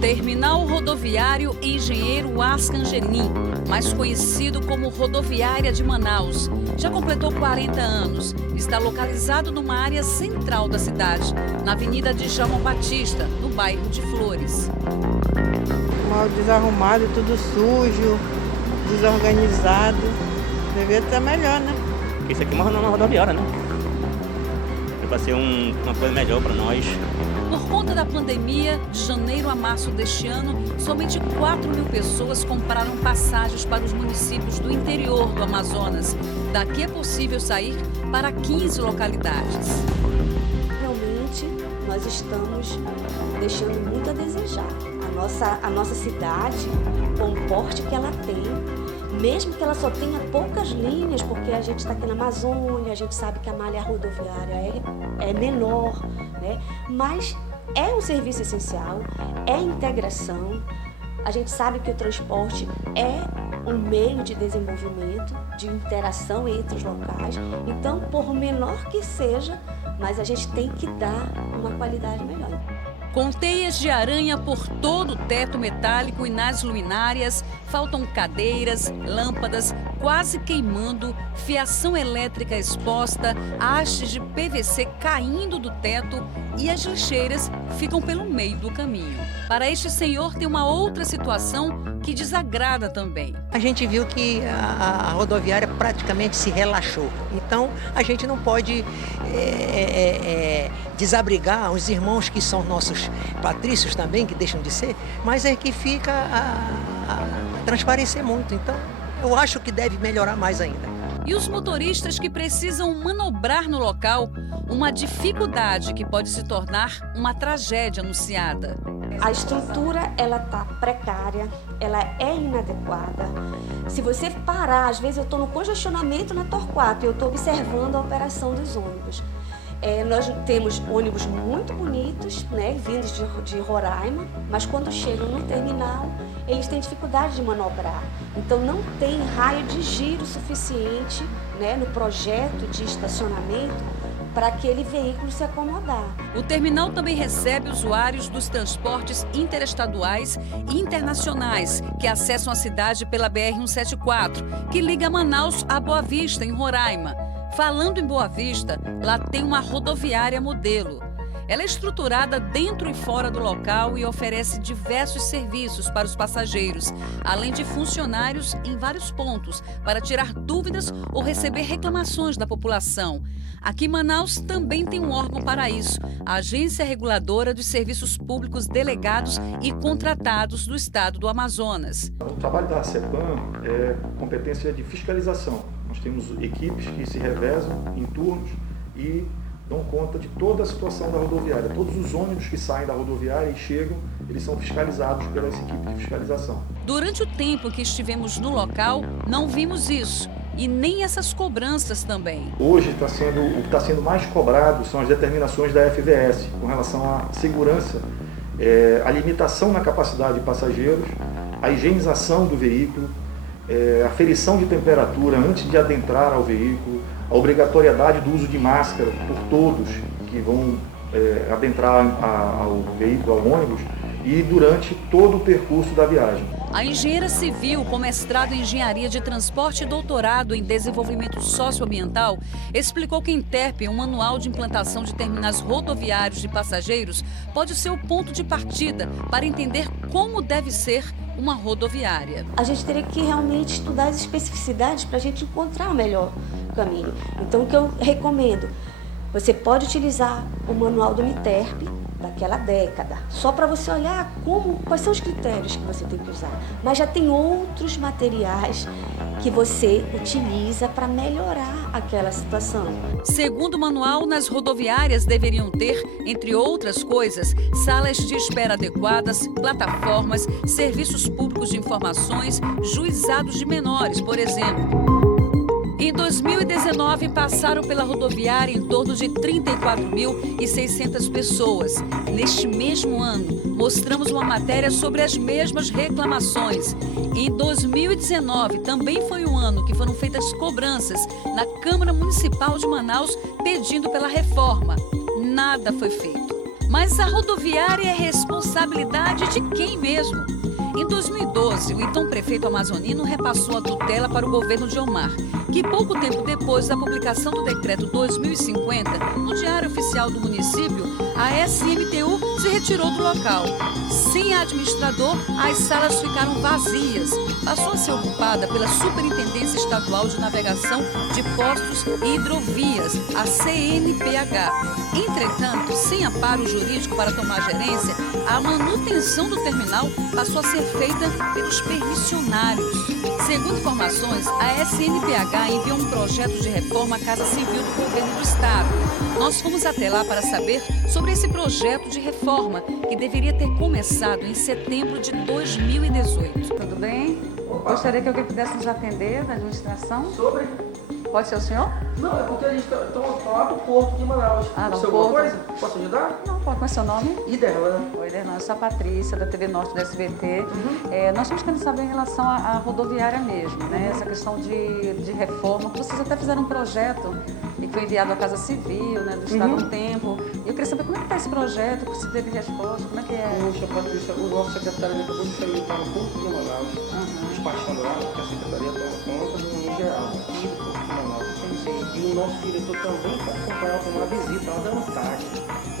Terminal Rodoviário Engenheiro Ascangelim, mais conhecido como Rodoviária de Manaus, já completou 40 anos. Está localizado numa área central da cidade, na Avenida de Djalma Batista, no bairro de Flores. Mal desarrumado, tudo sujo, desorganizado. Devia estar melhor, né? Isso aqui é uma rodoviária, né? Vai ser uma coisa melhor para nós. Por conta da pandemia, de janeiro a março deste ano, somente 4.000 pessoas compraram passagens para os municípios do interior do Amazonas. Daqui é possível sair para 15 localidades. Realmente, nós estamos deixando muito a desejar. A nossa cidade, com o porte que ela tem, mesmo que ela só tenha poucas linhas, porque a gente está aqui na Amazônia, a gente sabe que a malha rodoviária é menor, né? Mas é um serviço essencial, é integração. A gente sabe que o transporte é um meio de desenvolvimento, de interação entre os locais. Então, por menor que seja, mas a gente tem que dar uma qualidade melhor. Com teias de aranha por todo o teto metálico e nas luminárias, faltam cadeiras, lâmpadas quase queimando, fiação elétrica exposta, hastes de PVC caindo do teto e as lixeiras ficam pelo meio do caminho. Para este senhor tem uma outra situação que desagrada também. A gente viu que a rodoviária praticamente se relaxou. Então, a gente não pode desabrigar os irmãos que são nossos patrícios também, que deixam de ser, mas é que fica a transparecer muito. Então, eu acho que deve melhorar mais ainda. E os motoristas que precisam manobrar no local, uma dificuldade que pode se tornar uma tragédia anunciada. A estrutura, ela está precária, ela é inadequada. Se você parar, às vezes eu estou no congestionamento na Torquato e eu estou observando a operação dos ônibus. Nós temos ônibus muito bonitos, né, vindos de Roraima, mas quando chegam no terminal, eles têm dificuldade de manobrar. Então não tem raio de giro suficiente, né, no projeto de estacionamento para aquele veículo se acomodar. O terminal também recebe usuários dos transportes interestaduais e internacionais que acessam a cidade pela BR-174, que liga Manaus a Boa Vista, em Roraima. Falando em Boa Vista, lá tem uma rodoviária modelo. Ela é estruturada dentro e fora do local e oferece diversos serviços para os passageiros, além de funcionários em vários pontos, para tirar dúvidas ou receber reclamações da população. Aqui em Manaus também tem um órgão para isso, a Agência Reguladora dos Serviços Públicos Delegados e Contratados do Estado do Amazonas. O trabalho da CEPAM é competência de fiscalização. Nós temos equipes que se revezam em turnos e dão conta de toda a situação da rodoviária. Todos os ônibus que saem da rodoviária e chegam, eles são fiscalizados pelas equipes de fiscalização. Durante o tempo que estivemos no local, não vimos isso. E nem essas cobranças também. Hoje o que está sendo mais cobrado são as determinações da FVS com relação à segurança, a limitação na capacidade de passageiros, a higienização do veículo, a aferição de temperatura antes de adentrar ao veículo, a obrigatoriedade do uso de máscara por todos que vão adentrar ao veículo, ao ônibus, e durante todo o percurso da viagem. A engenheira civil, com mestrado em engenharia de transporte e doutorado em desenvolvimento socioambiental, explicou que em Interp, um manual de implantação de terminais rodoviários de passageiros, pode ser o ponto de partida para entender como deve ser uma rodoviária. A gente teria que realmente estudar as especificidades para a gente encontrar o melhor caminho. Então, o que eu recomendo? Você pode utilizar o manual do MITERP daquela década, só para você olhar quais são os critérios que você tem que usar. Mas já tem outros materiais que você utiliza para melhorar aquela situação. Segundo o manual, nas rodoviárias deveriam ter, entre outras coisas, salas de espera adequadas, plataformas, serviços públicos de informações, juizados de menores, por exemplo. Em 2019, passaram pela rodoviária em torno de 34.600 pessoas. Neste mesmo ano, mostramos uma matéria sobre as mesmas reclamações. Em 2019, também foi um ano que foram feitas cobranças na Câmara Municipal de Manaus pedindo pela reforma. Nada foi feito. Mas a rodoviária é responsabilidade de quem mesmo? Em 2012, o então prefeito amazonino repassou a tutela para o governo de Omar, que pouco tempo depois da publicação do decreto 2050, no Diário Oficial do município, a SMTU se retirou do local. Sem administrador, as salas ficaram vazias. Passou a ser ocupada pela Superintendência Estadual de Navegação de Postos e Hidrovias, a CNPH. Entretanto, sem amparo jurídico para tomar gerência, a manutenção do terminal passou a ser feita pelos permissionários. Segundo informações, a SNPH enviou um projeto de reforma à Casa Civil do Governo do Estado. Nós fomos até lá para saber sobre esse projeto de reforma, que deveria ter começado em setembro de 2018. Tudo bem? Gostaria que alguém pudesse nos atender da administração. Sobre? Pode ser o senhor? Não, é porque a gente está lá do Porto de Manaus. Ah, Você do alguma Porto. coisa? Posso ajudar? Não, qual é seu nome? Iderlan. Oi, Derlan, eu sou a Patrícia, da TV Norte do SBT. Nós estamos querendo saber em relação à rodoviária mesmo, né? Essa questão de reforma, que vocês até fizeram um projeto e que foi enviado à Casa Civil, né, do Estado há um tempo. E eu queria saber como é que está esse projeto, se teve resposta, como é que é? Poxa, Patrícia, o nosso secretário acabou de sair para o Porto de Manaus, despachando lá, porque a secretaria toma conta do geral aqui do Porto de Manaus. E o nosso diretor também está acompanhando com uma visita lá da ANTAC.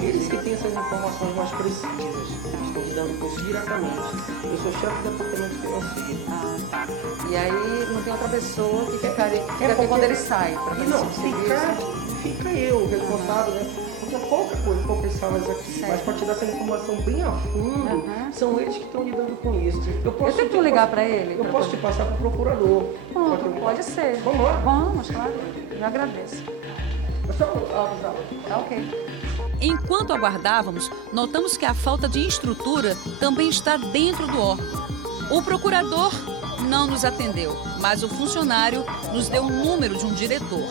Eles que têm essas informações mais precisas, estão lidando com isso diretamente. Eu sou chefe do departamento financeiro. Ah, tá. E aí não tem outra pessoa que fica aqui quando ele sai para fazer Não, esse serviço? fica eu, o responsável, né? Porque é pouca coisa, poucas salas aqui. Certo. Mas para te dar essa informação bem a fundo, são eles que estão lidando com isso. Eu tento ligar para ele? Eu posso te passar para o procurador. Pode ser. Vamos lá? Vamos, claro. Eu agradeço. Tá ok. Enquanto aguardávamos, notamos que a falta de estrutura também está dentro do órgão. O procurador não nos atendeu, mas o funcionário nos deu o número de um diretor.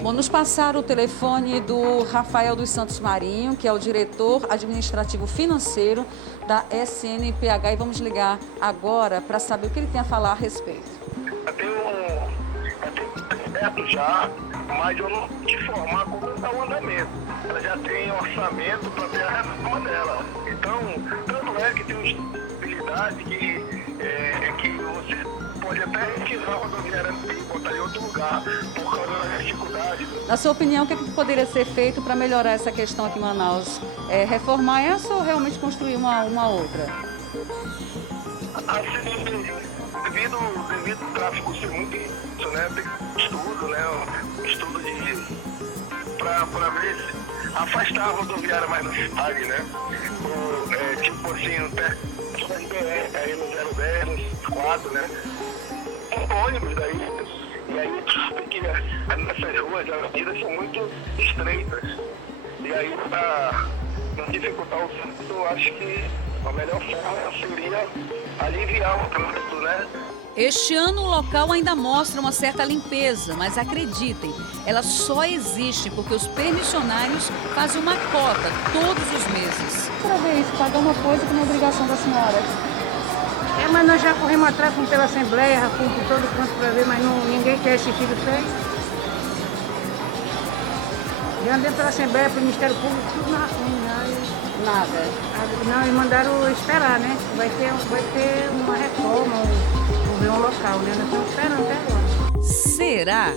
Bom, nos passaram o telefone do Rafael dos Santos Marinho, que é o diretor administrativo financeiro da SNPH, e vamos ligar agora para saber o que ele tem a falar a respeito. Eu tenho certo já, mas eu não te informar como está o andamento. Ela já tem orçamento para ter a reforma dela. Então, tanto é que tem uma estabilidade que você pode até retirar a rodoviária e botar em outro lugar por causa da dificuldade. Na sua opinião, o que poderia ser feito para melhorar essa questão aqui em Manaus? Reformar essa ou realmente construir uma outra? Assim, devido ao tráfego ser muito isso, né? Tem estudo, né? Um estudo para ver se afastar a rodoviária mais na cidade, né? Tipo assim, no BR, aí no 010, no 4, né? Ônibus daí, e aí tem que nessas ruas, as avenidas são muito estreitas. E aí para não dificultar o trânsito, eu acho que a melhor forma seria aliviar o trânsito, né? Este ano o local ainda mostra uma certa limpeza, mas acreditem, ela só existe porque os permissionários fazem uma cota todos os meses. Para ver isso, pagar uma coisa que não é obrigação da senhora. Mas nós já corremos atrás pela Assembleia, já fomos por todo canto para ver, mas ninguém quer esse filho feio. Já andei pela Assembleia, pelo Ministério Público, tudo Nada. Não, eles mandaram esperar, né? Vai ter uma reforma, um local, né? Nós estamos esperando até agora. Será?